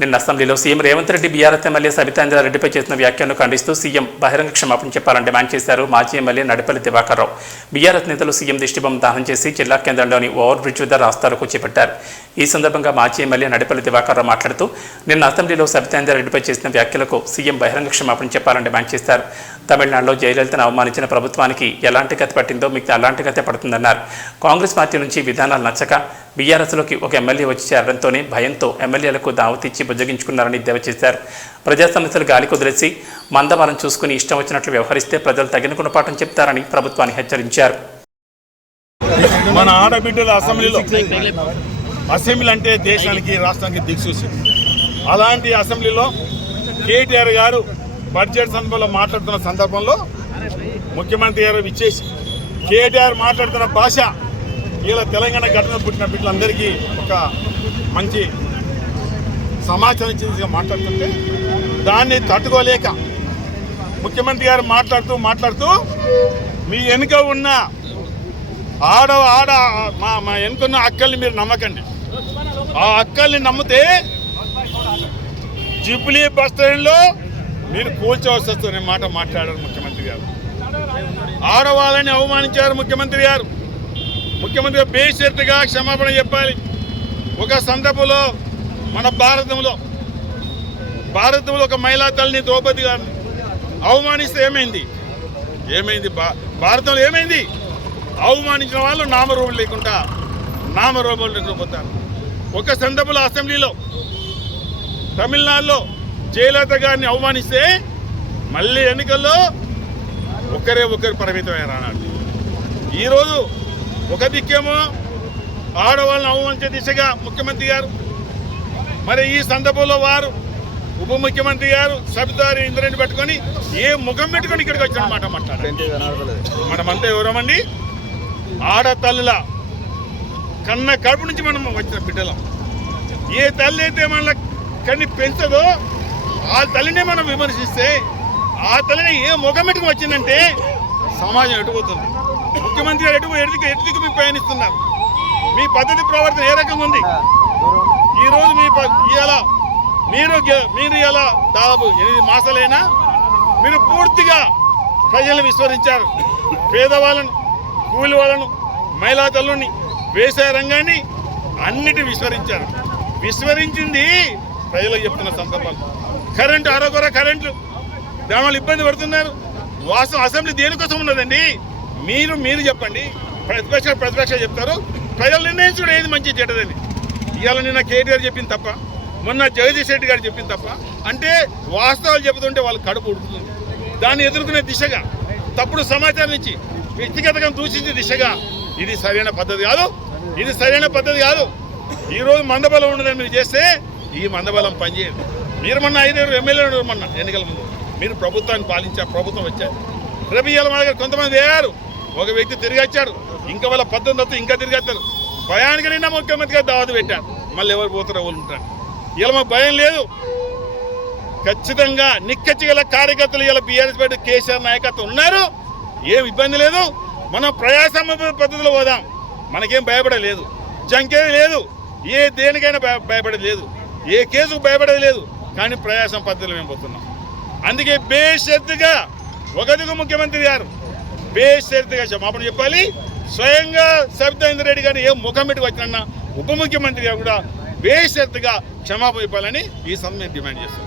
నిన్న అసెంబ్లీలో CM Revanth Reddy BRS MLA Sabitha రెడ్డిపై చేసిన వ్యాఖ్యలను ఖండిస్తూ సీఎం బహిరంగ క్షమాపణ చెప్పాలని డిమాండ్ చేశారు మాజీ ఎమ్మెల్యే నడిపల్లి దివాకర్ రావు. బీఆర్ఎస్ నేతలు సీఎం దిష్టిబొమ్మ దానం చేసి జిల్లా కేంద్రంలోని ఓవర్ బ్రిడ్జ్ వద్ద రాస్తారోకో చేపట్టారు. ఈ సందర్భంగా మాజీ ఎమ్మెల్యే నడిపల్లి దివాకర్ రావు మాట్లాడుతూ నిన్న అసెంబ్లీలో సబితా రెడ్డిపై చేసిన వ్యాఖ్యలకు సీఎం బహిరంగ క్షమాపణ చెప్పాలని డిమాండ్ చేశారు. తమిళనాడులో జయలలితను అవమానించిన ప్రభుత్వానికి ఎలాంటి గతి పట్టిందో మీకు అలాంటి గతే పడుతుందన్నారు. కాంగ్రెస్ పార్టీ నుంచి విధానాలు నచ్చక బీఆర్ఎస్లోకి ఒక ఎమ్మెల్యే వచ్చి చేరడంతోనే భయంతో ఎమ్మెల్యేలకు దావతిచ్చి బుజ్జగించుకున్నారని ఎద్దేవా చేశారు. ప్రజా సమస్యలు గాలి కుదిలేసి మందవారం చూసుకుని ఇష్టం వచ్చినట్లు వ్యవహరిస్తే ప్రజలు తగిన గుణపాఠం చెప్తారని ప్రభుత్వాన్ని హెచ్చరించారు. మన ఆడబిడ్డల అసెంబ్లీ అంటే దేశానికి రాష్ట్రానికి దిక్సూచి. అలాంటి అసెంబ్లీలో కేటీఆర్ గారు బడ్జెట్ సందర్భంలో మాట్లాడుతున్న సందర్భంలో ముఖ్యమంత్రి గారు విచ్చేసి కేటీఆర్ మాట్లాడుతున్న భాష ఇలా తెలంగాణ ఘటన పుట్టిన బిడ్డలందరికీ ఒక మంచి సమాచారం ఇచ్చేదిగా మాట్లాడుతుంటే దాన్ని తట్టుకోలేక ముఖ్యమంత్రి గారు మాట్లాడుతూ మీ వెనుక ఉన్న మా వెనుకున్న అక్కల్ని మీరు నమ్మకండి. ఆ అక్కల్ని నమ్మితే జూబ్లీ బస్ స్టాండ్లో మీరు కూల్చవలసి వస్తున్న మాట మాట్లాడారు ముఖ్యమంత్రి గారు. ఆడవాళ్ళని అవమానించారు ముఖ్యమంత్రి గారు. ముఖ్యమంత్రి గారు బేషరతుగా క్షమాపణ చెప్పాలి. ఒక సందర్భంలో మన భారతంలో ఒక మహిళా తల్లిని ద్రౌపది గారిని అవమానిస్తే ఏమైంది భారతంలో ఏమైంది? అవమానించిన వాళ్ళు నామరూపం లేకుండా పోతారు. ఒక సందర్భంలో అసెంబ్లీలో తమిళనాడులో జయలలిత గారిని అవమానిస్తే మళ్ళీ ఎన్నికల్లో ఒకరు పరిమితమయ్యారు. ఈరోజు ఒక దిక్కేమో ఆడవాళ్ళని అవమానించే దిశగా ముఖ్యమంత్రి గారు, మరి ఈ సందర్భంలో వారు ఉప ముఖ్యమంత్రి గారు సబితా ఇంద్రెడ్డి పెట్టుకొని ఏ ముఖం పెట్టుకొని ఇక్కడికి వచ్చిన మాట మాట్లాడారు. మనమంతా ఎవరమండి? ఆడతల్లుల కన్న కడుపు నుంచి మనం వచ్చిన బిడ్డలం. ఏ తల్లి అయితే మన కన్ని పెంచదో ఆ తల్లినే మనం విమర్శిస్తే ఆ తల్లిని ఏ ముఖం పెట్టుకుని వచ్చిందంటే సమాజం ఎటుపోతుంది. ముఖ్యమంత్రి గారు ఎటుదికి మీకు ప్రయాణిస్తున్నారు. మీ పద్ధతి ప్రవర్తన ఏ రకంగా ఉంది? ఈరోజు మీరు ఇలా దాదాపు 8 మాసాలైనా మీరు పూర్తిగా ప్రజలను విస్మరించారు. పేదవాళ్ళను, కూలి వాళ్ళను, మహిళా తల్లుని, వ్యవసాయ రంగాన్ని అన్నిటి విస్మరించారు. విస్మరించింది ప్రజలకు చెప్తున్న సందర్భాలు. కరెంటు అరకొర కరెంట్లు దానివల్ల ఇబ్బంది పడుతున్నారు. వాస్తవం అసెంబ్లీ దేనికోసం ఉన్నదండి? మీరు చెప్పండి. ప్రతిపక్ష చెప్తారు. ప్రజలు నిర్ణయించడం ఏది మంచి చెడ్డదని. ఇవాళ నిన్న కేటీఆర్ చెప్పింది తప్ప, మొన్న జగదీష్ రెడ్డి గారు చెప్పింది తప్ప. అంటే వాస్తవాలు చెబుతుంటే వాళ్ళు కడుపు ఉడుకుతుంది. దాన్ని ఎదుర్కొనే దిశగా తప్పుడు సమాచారం ఇచ్చి వ్యక్తిగతంగా దూషించే దిశగా ఇది సరైన పద్ధతి కాదు. ఈరోజు మందబలం ఉండదని మీరు చేస్తే ఈ మందబలం పనిచేయదు. మీరు మొన్న 5 ఎమ్మెల్యేలు మొన్న ఎన్నికల ముందు మీరు ప్రభుత్వాన్ని పాలించారు, ప్రభుత్వం వచ్చారు. రేపు ఇవాళ మన దగ్గర కొంతమంది వేయారు. ఒక వ్యక్తి తిరిగి వచ్చాడు, ఇంకా వాళ్ళ 18 ఇంకా తిరిగి వచ్చారు. భయానికి నిన్న ముఖ్యమంత్రిగా దావతు పెట్టారు. మళ్ళీ ఎవరు పోతారో వాళ్ళు ఉంటారు. ఇలా మాకు భయం లేదు. ఖచ్చితంగా నిక్కచ్చిగల కార్యకర్తలు ఇలా బీఆర్ఎస్ పార్టీ కేసీఆర్ నాయకత్వం ఉన్నారు. ఏం ఇబ్బంది లేదు. మనం ప్రజాస్వామ్య పద్ధతిలో పోదాం. మనకేం భయపడలేదు, జంకేది లేదు, ఏ దేనికైనా భయపడేది లేదు, ఏ కేసుకు భయపడేది లేదు. కానీ ప్రజాస్వామ్య పద్ధతిలో మేము పోతున్నాం. అందుకే బేషరతుగా ఒకదిగు ముఖ్యమంత్రి గారు బేషరతుగా క్షమాపణ చెప్పాలి. స్వయంగా సబితా ఇంద్రెడ్డి గారిని ఏ ముఖం పెట్టుకు వచ్చినా ఉప ముఖ్యమంత్రి గారు కూడా బేషరతుగా క్షమాపణ చెప్పాలని ఈ సమయం డిమాండ్ చేస్తాం.